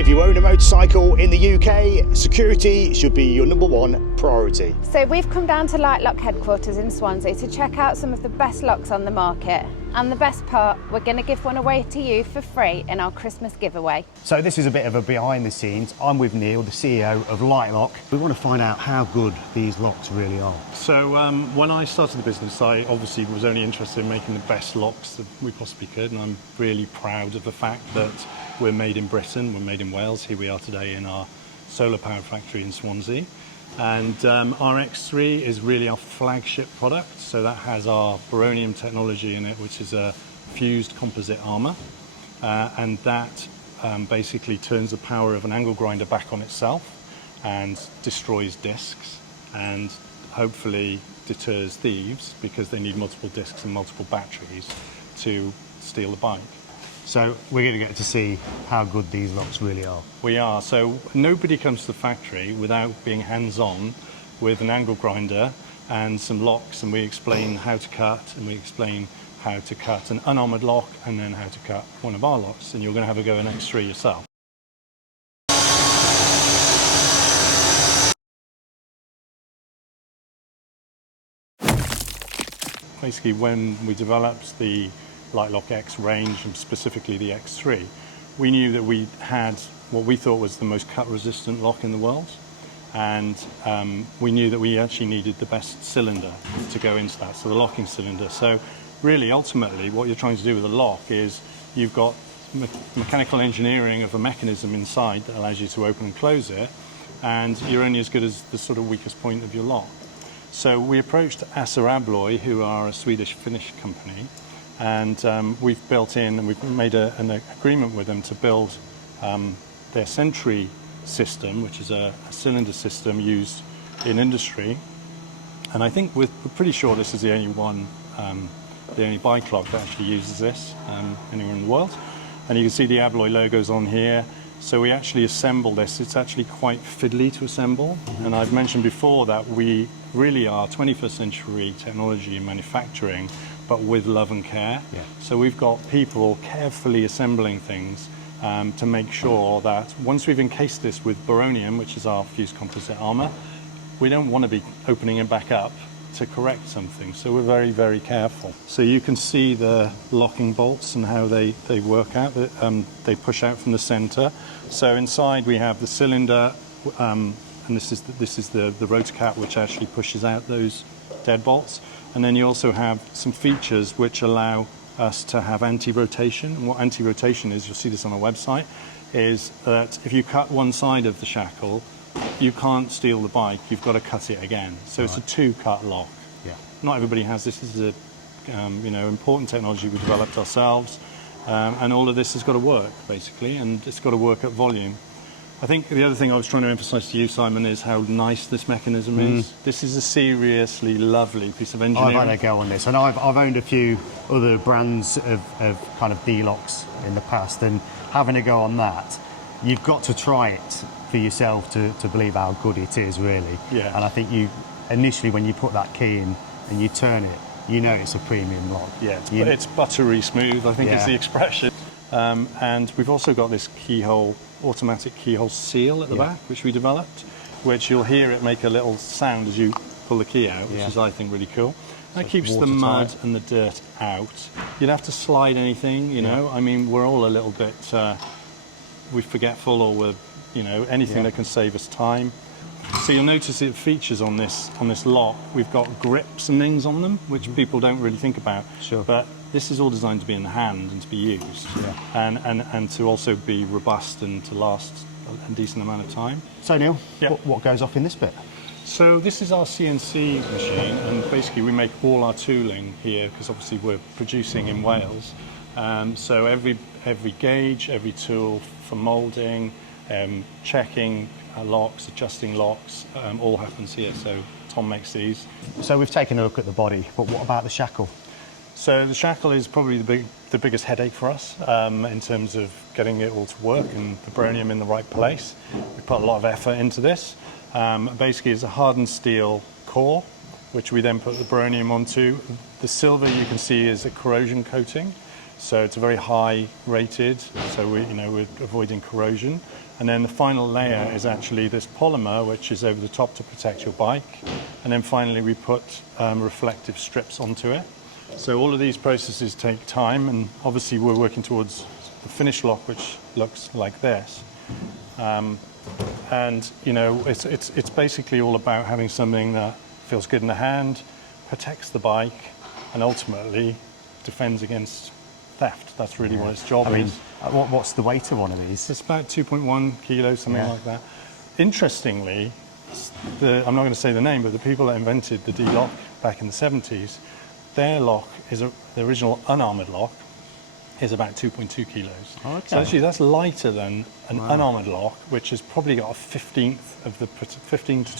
If you own a motorcycle in the UK, security should be your #1 priority. So we've come down to Lightlock headquarters in Swansea to check out some of the best locks on the market. And the best part, we're going to give one away to you for free in our Christmas giveaway. So this is a bit of a behind the scenes. I'm with Neil, the CEO of Lightlock. We want to find out how good these locks really are. So when I started the business, I obviously was only interested in making the best locks that we possibly could, and I'm really proud of the fact that we're made in Britain, we're made in Wales. Here we are today in our solar powered factory in Swansea. And our X3 is really our flagship product. So that has our Boronium technology in it, which is a fused composite armor. And that basically turns the power of an angle grinder back on itself and destroys discs and hopefully deters thieves, because they need multiple discs and multiple batteries to steal the bike. So we're going to get to see how good these locks really are. We are. So nobody comes to the factory without being hands-on with an angle grinder and some locks, and we explain how to cut, and we explain how to cut an unarmored lock, and then how to cut one of our locks, and you're going to have a go at an X3 yourself. Basically, when we developed the Lightlock X range, and specifically the X3, we knew that we had what we thought was the most cut-resistant lock in the world, and we knew that we actually needed the best cylinder to go into that, so the locking cylinder. So really, ultimately, what you're trying to do with a lock is you've got mechanical engineering of a mechanism inside that allows you to open and close it, and you're only as good as the sort of weakest point of your lock. So we approached Assa Abloy, who are a Swedish-Finnish company, and we've built in, and we've made an agreement with them to build their Sentry system, which is a cylinder system used in industry. And I think we're pretty sure this is the only one, the only bike lock that actually uses this anywhere in the world. And you can see the Abloy logos on here. So we actually assemble this. It's actually quite fiddly to assemble. And I've mentioned before that we really are 21st century technology in manufacturing, but with love and care. Yeah. So we've got people carefully assembling things to make sure that once we've encased this with Boronium, which is our fused composite armor, we don't want to be opening it back up to correct something. So we're very, very careful. So you can see the locking bolts and how they work out. They push out from the center. So inside we have the cylinder, and this is the rotor cap, which actually pushes out those deadbolts. And then you also have some features which allow us to have anti-rotation. And what anti-rotation is, you'll see this on our website, is that if you cut one side of the shackle, you can't steal the bike, you've got to cut it again. So It's a two-cut lock. Yeah. Not everybody has this. This is a important technology we developed ourselves, and all of this has got to work, basically, and it's got to work at volume. I think the other thing I was trying to emphasise to you, Simon, is how nice this mechanism is. This is a seriously lovely piece of engineering. I've had a go on this, and I've owned a few other brands of kind of D-locks in the past, and having a go on that, you've got to try it for yourself to believe how good it is, really. Yeah. And I think initially when you put that key in and you turn it, you know it's a premium lock. Yeah, it's buttery smooth, I think is the expression. And we've also got this keyhole, automatic keyhole seal at the back, which we developed, which you'll hear it make a little sound as you pull the key out, which is, I think, really cool. That keeps the mud and the dirt out. You don't have to slide anything, you know. I mean, we're all a little bit we're forgetful, or we're, anything that can save us time. So you'll notice it features on this lock. We've got grips and things on them, which people don't really think about. Sure. But this is all designed to be in the hand and to be used, and to also be robust and to last a decent amount of time. So Neil, what goes off in this bit? So this is our CNC machine, and basically we make all our tooling here, because obviously we're producing in Wales. So every gauge, every tool for moulding, checking locks, adjusting locks, all happens here. So Tom makes these. So we've taken a look at the body, but what about the shackle? So the shackle is probably the biggest headache for us in terms of getting it all to work and the Boronium in the right place. We put a lot of effort into this. Basically, it's a hardened steel core, which we then put the Boronium onto. The silver you can see is a corrosion coating. So it's a very high rated, so we're avoiding corrosion. And then the final layer is actually this polymer, which is over the top to protect your bike. And then finally we put reflective strips onto it. So all of these processes take time, and obviously we're working towards the finished lock, which looks like this. And it's basically all about having something that feels good in the hand, protects the bike, and ultimately defends against theft. That's really what its job is. What's the weight of one of these? It's about 2.1 kilos, something like that. Interestingly, I'm not going to say the name, but the people that invented the D-lock back in the 70s, their lock is the original unarmored lock is about 2.2 kilos. Oh, okay. So actually that's lighter than an unarmored lock, which has probably got a 15th to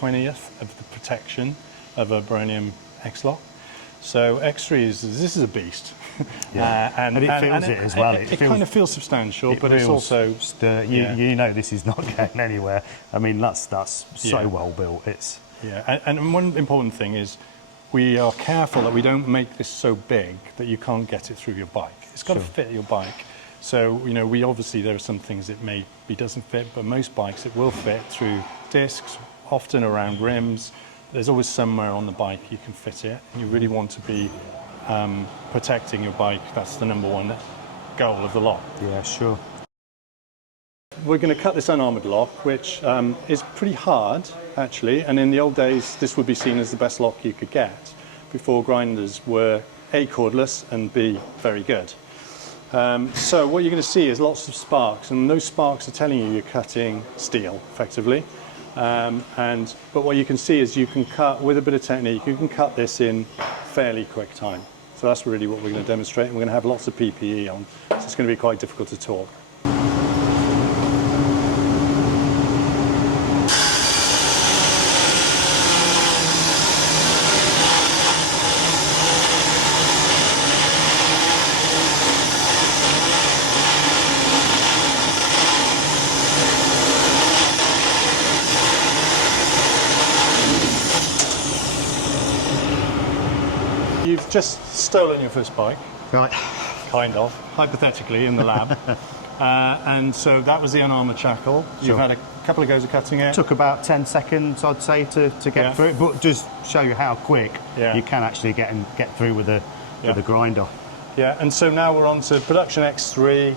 20th of the protection of a Bronium X-lock. So X3 this is a beast. Yeah. And it feels it as well. It kind of feels substantial, but it's also you know this is not going anywhere. I mean that's so well built. It's and one important thing is we are careful that we don't make this so big that you can't get it through your bike. It's got to fit your bike. So we obviously there are some things it maybe doesn't fit, but most bikes it will fit through discs, often around rims. There's always somewhere on the bike you can fit it, and you really want to be protecting your bike. That's the number one goal of the lock. Yeah, sure. We're going to cut this unarmored lock, which is pretty hard actually, and in the old days this would be seen as the best lock you could get before grinders were A, cordless, and B, very good. So what you're going to see is lots of sparks, and those sparks are telling you you're cutting steel effectively. But what you can see is you can cut with a bit of technique, you can cut this in fairly quick time. So that's really what we're going to demonstrate, and we're going to have lots of PPE on, so it's going to be quite difficult to talk. You've just stolen your first bike. Right. Kind of, hypothetically, in the lab. And so that was the unarmored shackle. You've had a couple of goes of cutting it. Took about 10 seconds, I'd say, to get through it, but just show you how quick you can actually get through with a grinder. Yeah, and so now we're on to production X3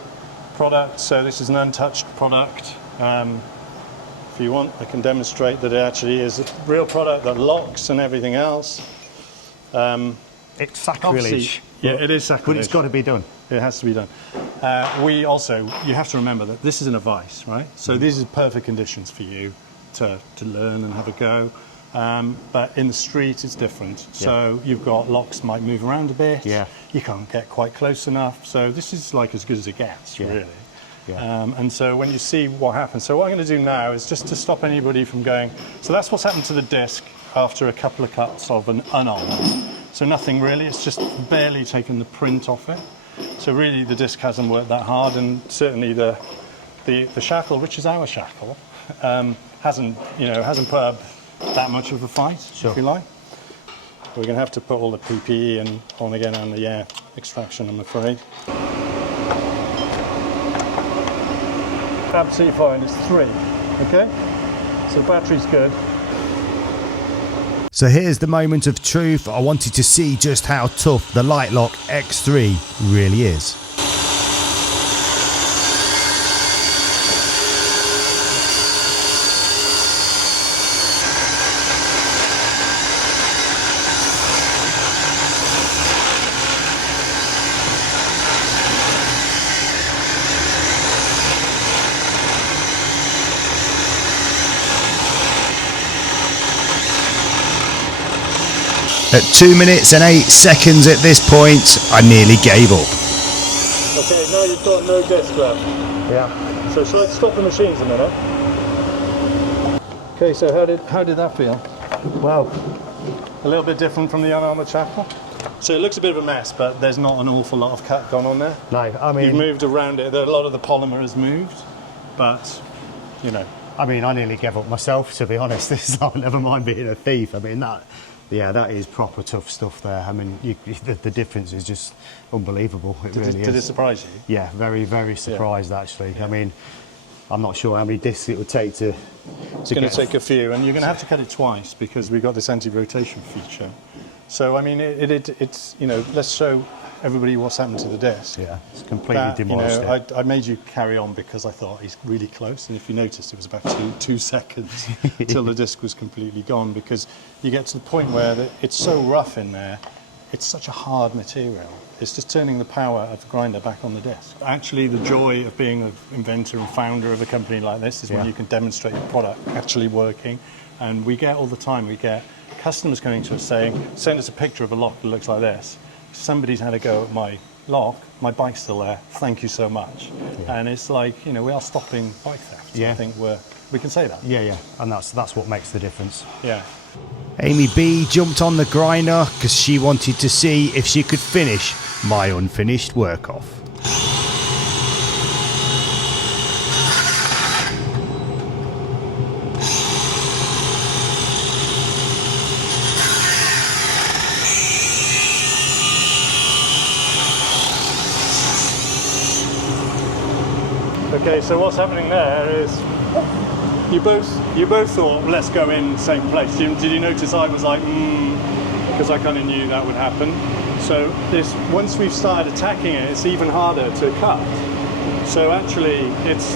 product. So this is an untouched product. If you want, I can demonstrate that it actually is a real product that locks and everything else. It's sacrilege. Yeah, it is sacrilege. But it's got to be done. It has to be done. You have to remember that this is in a vice, right? So these are perfect conditions for you to learn and have a go. But in the street, it's different. So you've got locks might move around a bit. Yeah. You can't get quite close enough. So this is like as good as it gets, really. Yeah. And so when you see what happens, so what I'm going to do now is just to stop anybody from going, so that's what's happened to the disc after a couple of cuts of an unarmored. So nothing really, it's just barely taken the print off it. So really the disc hasn't worked that hard, and certainly the shackle, which is our shackle, hasn't put up that much of a fight, if you like. We're going to have to put all the PPE on again and the air extraction, I'm afraid. Absolutely fine, it's 3, okay? So battery's good. So here's the moment of truth. I wanted to see just how tough the Lightlock X3 really is. At 2 minutes and 8 seconds at this point, I nearly gave up. Okay, now you've got no disc left. Yeah. So shall I stop the machines a minute? Okay, so how did that feel? Well, a little bit different from the unarmored shackle. So it looks a bit of a mess, but there's not an awful lot of cut gone on there. No, I mean... You've moved around it. A lot of the polymer has moved, but, I mean, I nearly gave up myself, to be honest. Never mind being a thief. I mean, Yeah, that is proper tough stuff there. I mean, the difference is just unbelievable. It really is. Did it surprise you? Yeah, very, very surprised actually. I mean, I'm not sure how many discs it would take to It's going to take a few, and you're going to have to cut it twice because we've got this anti-rotation feature. So, I mean, it's, you know, let's show everybody what's happened to the disc. Yeah, it's completely demolished. You know, I made you carry on because I thought he's really close, and if you noticed, it was about two seconds till the disc was completely gone, because you get to the point where it's so rough in there, it's such a hard material. It's just turning the power of the grinder back on the disc. Actually, the joy of being an inventor and founder of a company like this is when you can demonstrate the product actually working. And we get all the time, we get customers coming to us saying, send us a picture of a lock that looks like this. Somebody's had a go at my lock, my bike's still there, thank you so much. And it's like, you know, we are stopping bike theft. I think we can say that. Yeah, and that's what makes the difference. Yeah. Amy B jumped on the grinder because she wanted to see if she could finish my unfinished work off. Okay, so what's happening there is you both thought, let's go in the same place. Did you notice I was like, because I kind of knew that would happen. So once we've started attacking it, it's even harder to cut. So actually, it's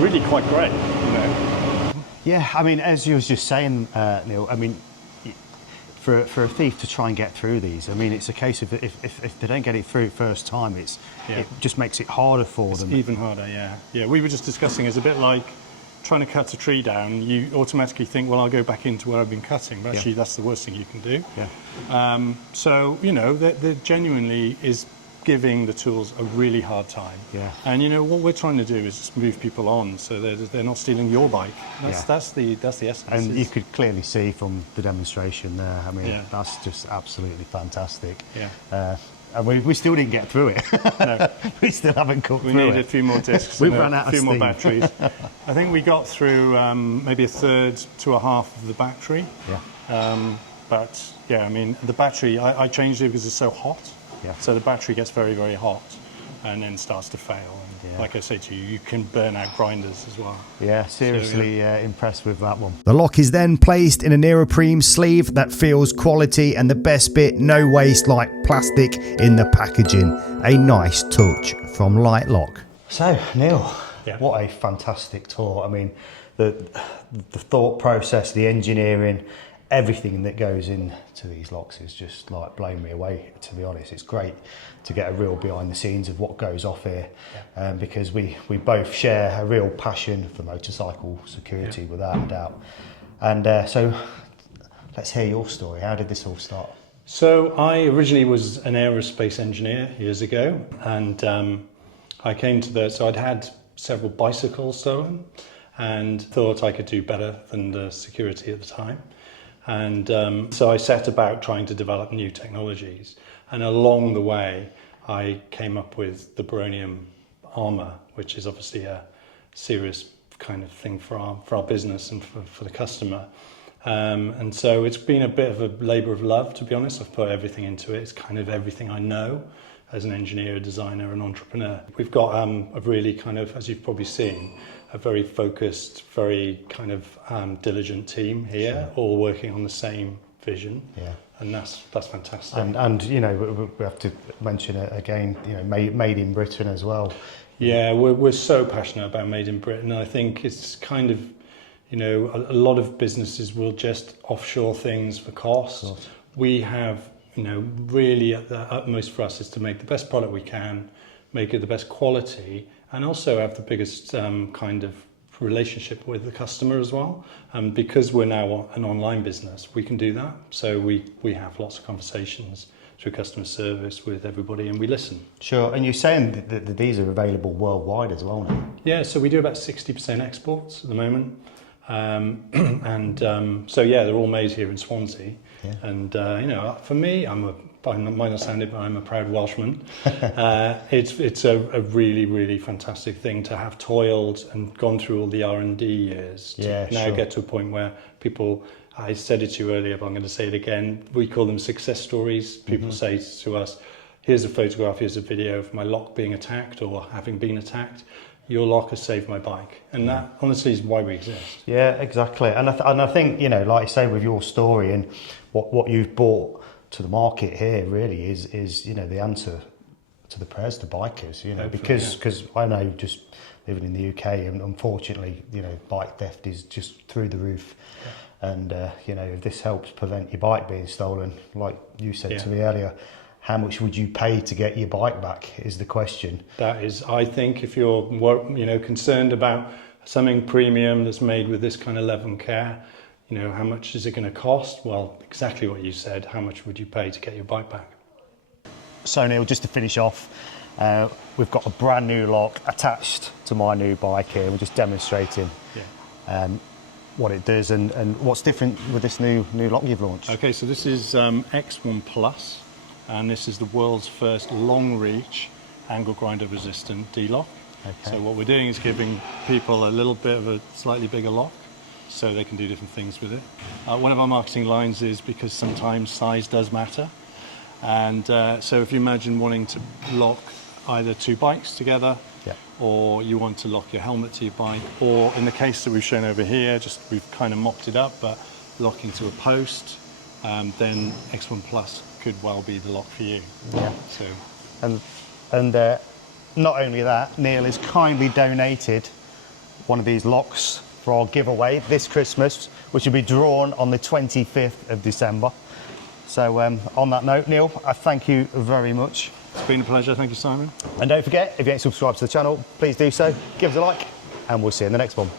really quite great, you know. Yeah, I mean, as you was just saying, Neil, I mean, for a thief to try and get through these, I mean, it's a case of if they don't get it through first time, it just makes it harder for them. Even harder, yeah. Yeah, we were just discussing, it's a bit like trying to cut a tree down. You automatically think, well, I'll go back into where I've been cutting, but actually that's the worst thing you can do. Yeah. So, you know, there genuinely is giving the tools a really hard time. Yeah. And you know what we're trying to do is just move people on so they're not stealing your bike. That's the essence. And you could clearly see from the demonstration there. I mean, that's just absolutely fantastic. Yeah. And we still didn't get through it. No. We still haven't cut through it. We need a few more discs. We've run out of a few more steam. batteries. I think we got through maybe a third to a half of the battery. Yeah. But yeah, I mean, the battery, I changed it because it's so hot. Yeah. So the battery gets very, very hot and then starts to fail. And like I say to you, you can burn out grinders as well. Yeah, seriously impressed with that one. The lock is then placed in a neoprene sleeve that feels quality, and the best bit, no waste like plastic in the packaging. A nice touch from Lightlock. So, Neil, what a fantastic tour. I mean, the thought process, the engineering, everything that goes into these locks is just like blowing me away, to be honest. It's great to get a real behind the scenes of what goes off here, because we both share a real passion for motorcycle security, without a doubt. And so let's hear your story. How did this all start? So I originally was an aerospace engineer years ago, and I came to so I'd had several bicycles stolen and thought I could do better than the security at the time. And so I set about trying to develop new technologies. And along the way, I came up with the Baronium armour, which is obviously a serious kind of thing for our business and for the customer. And so it's been a bit of a labour of love, to be honest. I've put everything into it. It's kind of everything I know as an engineer, a designer, an entrepreneur. We've got a really kind of, as you've probably seen, a very focused, very kind of diligent team here, all working on the same vision. Yeah. And that's fantastic. And you know, we have to mention it again, you know, made in Britain as well. Yeah, we're so passionate about made in Britain. I think it's kind of, you know, a lot of businesses will just offshore things for cost. We have, you know, really at the utmost for us is to make the best product we can, make it the best quality, and also have the biggest kind of relationship with the customer as well. Because we're now an online business, we can do that. So we have lots of conversations through customer service with everybody, and we listen. Sure, and you're saying that these are available worldwide as well now? Yeah, so we do about 60% exports at the moment. So yeah, they're all made here in Swansea. Yeah. And you know, for me, I might not sound it, but I'm a proud Welshman. It's a really, really fantastic thing to have toiled and gone through all the R&D years to now get to a point where people I said it to you earlier, but I'm going to say it again. We call them success stories. People say to us, here's a photograph, here's a video of my lock being attacked or having been attacked. Your lock has saved my bike. And that honestly is why we exist. Yeah, exactly. And I think, you know, like you say with your story and what you've brought to the market here really is you know, the answer to the prayers to bikers, you know. Hopefully, because I know just living in the UK, and unfortunately, you know, bike theft is just through the roof. And, you know, if this helps prevent your bike being stolen, like you said to me earlier, how much would you pay to get your bike back is the question. That is, I think if you're, you know, concerned about something premium that's made with this kind of love and care, you know, how much is it going to cost? Well, exactly what you said. How much would you pay to get your bike back? So Neil, just to finish off, we've got a brand new lock attached to my new bike here. We're just demonstrating what it does and what's different with this new lock you've launched. Okay, so this is X1 Plus, and this is the world's first long reach angle grinder resistant D-lock. Okay. So what we're doing is giving people a little bit of a slightly bigger lock so they can do different things with it. One of our marketing lines is because sometimes size does matter. And so if you imagine wanting to lock either two bikes together, or you want to lock your helmet to your bike, or in the case that we've shown over here, just we've kind of mocked it up, but locking to a post, then X1 Plus could well be the lock for you. Yeah. So, and not only that, Neil has kindly donated one of these locks for our giveaway this Christmas, which will be drawn on the 25th of December. So on that note, Neil, I thank you very much. It's been a pleasure. Thank you, Simon. And don't forget, if you ain't subscribed to the channel, please do so. Give us a like, and we'll see you in the next one.